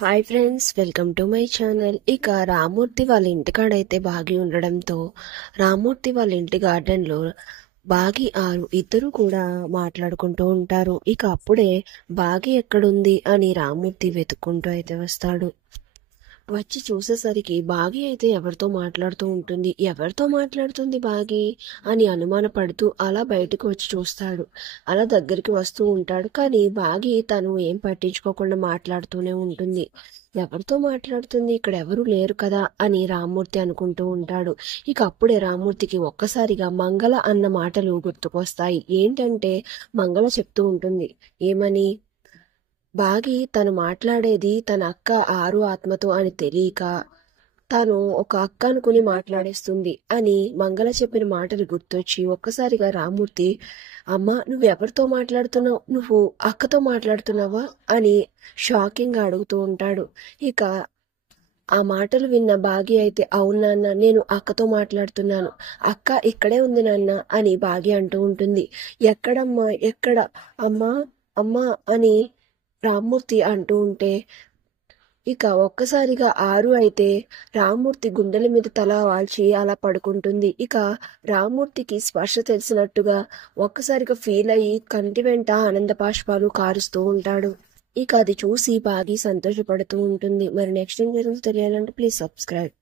Hi friends, welcome to my channel. ఇక రామూర్తి వాళ్ళ ఇంటికాడైతే బాగి ఉండడంతో రామూర్తి వాళ్ళ ఇంటి గార్డెన్లో బాగి ఆరు ఇద్దరు కూడా మాట్లాడుకుంటూ ఉంటారు. ఇక అప్పుడే బాగి ఎక్కడుంది అని రామూర్తి వెతుక్కుంటూ అయితే వస్తాడు. వచ్చి చూసేసరికి బాగి అయితే ఎవరితో మాట్లాడుతూ ఉంటుంది. ఎవరితో మాట్లాడుతుంది బాగి అని అనుమానపడుతూ అలా బయటకు వచ్చి చూస్తాడు. అలా దగ్గరికి వస్తూ ఉంటాడు. కానీ బాగి తను ఏం పట్టించుకోకుండా మాట్లాడుతూనే ఉంటుంది. ఎవరితో మాట్లాడుతుంది, ఇక్కడ ఎవరు లేరు కదా అని రామ్మూర్తి అనుకుంటూ ఉంటాడు. ఇక అప్పుడే రామ్మూర్తికి ఒక్కసారిగా మంగళ అన్న మాటలు గుర్తుకొస్తాయి. ఏంటంటే మంగళ చెప్తూ ఉంటుంది. ఏమని? బాగి తను మాట్లాడేది తన అక్క ఆరు ఆత్మతో అని తెలియక తను ఒక అక్క అనుకుని మాట్లాడేస్తుంది అని మంగళ చెప్పిన మాటలు గుర్తొచ్చి ఒక్కసారిగా రామూర్తి, అమ్మ నువ్వెవరితో మాట్లాడుతున్నావు, నువ్వు అక్కతో మాట్లాడుతున్నావా అని షాకింగ్గా అడుగుతూ ఉంటాడు. ఇక ఆ మాటలు విన్న బాగి అయితే, అవును నాన్న, నేను అక్కతో మాట్లాడుతున్నాను, అక్క ఇక్కడే ఉంది నాన్న అని బాగి అంటూ ఉంటుంది. ఎక్కడమ్మా, ఎక్కడ, అమ్మా అమ్మా అని రామ్మూర్తి అంటూ ఉంటే ఇక ఒక్కసారిగా ఆరు అయితే రామ్మూర్తి గుండెల మీద తల వాల్చి అలా పడుకుంటుంది. ఇక రామ్మూర్తికి స్పర్శ తెలిసినట్టుగా ఒక్కసారిగా ఫీల్ అయ్యి కంటి వెంట ఆనంద బాష్పాలు కారుస్తూ ఉంటాడు. ఇక అది చూసి బాగి సంతోషపడుతూ ఉంటుంది. మరి నెక్స్ట్ ఏం జరుగుతుందో తెలియాలంటే ప్లీజ్ సబ్స్క్రైబ్.